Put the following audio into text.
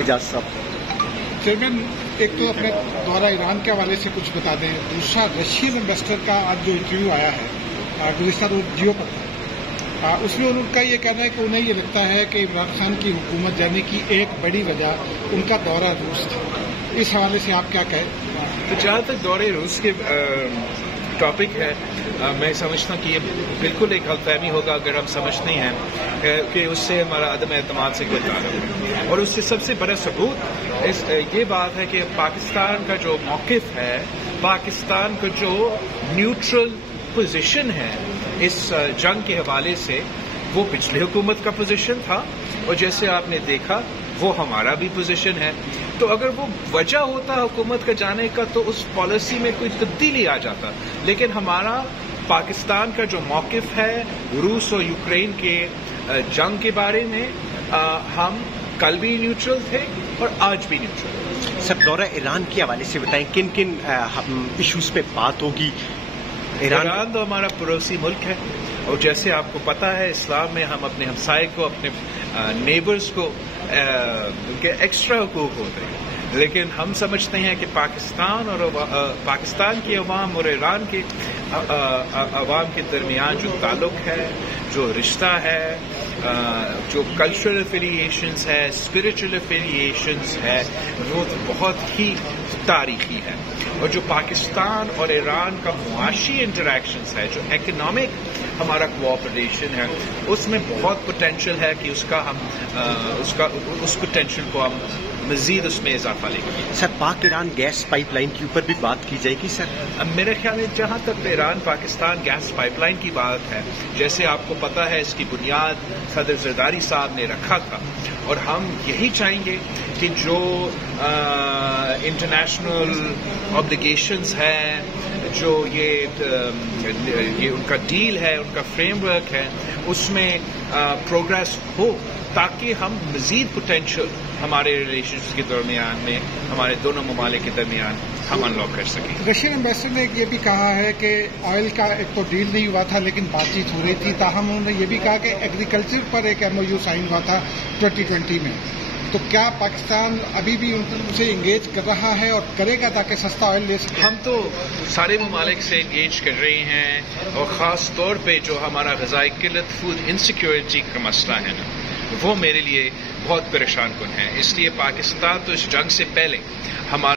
اجاز صاحب. چیئرمین، ایک تو اپنے دورہ ایران کے حوالے سے کچھ بتا دیں. دوسرا، رشین انویسٹر کا آج جو انٹرویو آیا ہے گزشتہ روز جیو پر، اس میں ان کا یہ کہنا ہے کہ انہیں یہ لگتا ہے کہ عمران خان کی حکومت جانے کی ایک بڑی وجہ ان کا دورہ روس تھا. اس حوالے سے آپ کیا کہیں؟ تو جہاں تک دورے روس کے ٹاپک ہے، میں سمجھتا ہوں کہ یہ بالکل ایک غلط فہمی ہوگا اگر ہم سمجھتے ہیں کہ اس سے ہمارا عدم اعتماد سے کوئی تعلق ہے. اور اس سے سب سے بڑا ثبوت یہ بات ہے کہ پاکستان کا جو موقف ہے، پاکستان کا جو نیوٹرل پوزیشن ہے اس جنگ کے حوالے سے، وہ پچھلی حکومت کا پوزیشن تھا، اور جیسے آپ نے دیکھا وہ ہمارا بھی پوزیشن ہے. تو اگر وہ وجہ ہوتا حکومت کا جانے کا تو اس پالیسی میں کوئی تبدیلی آ جاتا. لیکن ہمارا پاکستان کا جو موقف ہے روس اور یوکرین کے جنگ کے بارے میں، ہم کل بھی نیوٹرل تھے اور آج بھی نیوٹرل. سر، دورہ ایران کے حوالے سے بتائیں کن کن ایشوز پہ بات ہوگی؟ ایران تو ہمارا پڑوسی ملک ہے، اور جیسے آپ کو پتا ہے اسلام میں ہم اپنے ہمسائے کو، اپنے نیبرز کو ان کے ایکسٹرا حقوق ہوتے ہیں. لیکن ہم سمجھتے ہیں کہ پاکستان کے عوام اور ایران کے عوام کے درمیان جو تعلق ہے، جو رشتہ ہے، جو کلچرل افیلیشنز ہے، اسپرچل افیلیشنز ہے، وہ بہت ہی تاریخی ہے. اور جو پاکستان اور ایران کا معاشی انٹریکشنز ہے، جو اکنامک ہمارا کوآپریشن ہے، اس میں بہت پوٹینشیل ہے کہ اس پوٹینشیل کو ہم مزید اس میں اضافہ لیں گے. سر، پاک ایران گیس پائپ لائن کے اوپر بھی بات کی جائے گی سر؟ میرے خیال میں جہاں تک Iran Pakistan gas pipeline کی بات ہے، جیسے آپ کو پتا ہے اس کی بنیاد صدر زرداری صاحب نے رکھا تھا، اور ہم یہی چاہیں گے کہ جو انٹرنیشنل آبلیگیشنز ہیں، جو یہ ان کا ڈیل ہے، ان کا فریم ورک ہے، اس میں پروگریس ہو، تاکہ ہم مزید پوٹینشیل ہمارے ریلیشنز کے درمیان میں، ہمارے دونوں ممالک کے درمیان ہم انلاک کر سکیں. رشین امبیسڈر نے یہ بھی کہا ہے کہ آئل کا ایک تو ڈیل نہیں ہوا تھا لیکن بات چیت ہو رہی تھی، تاہم انہوں نے یہ بھی کہا کہ ایگریکلچر پر ایک MOU سائن ہوا تھا 2020 میں. تو کیا پاکستان ابھی بھی ان سے انگیج کر رہا ہے اور کرے گا تاکہ سستا آئل لے سکے؟ ہم تو سارے ممالک سے انگیج کر رہے ہیں، اور خاص طور پہ جو ہمارا غذائی قلت، فوڈ انسیکیورٹی کا مسئلہ ہے نا، وہ میرے لیے بہت پریشان کن ہے. اس لیے پاکستان تو اس جنگ سے پہلے ہمارا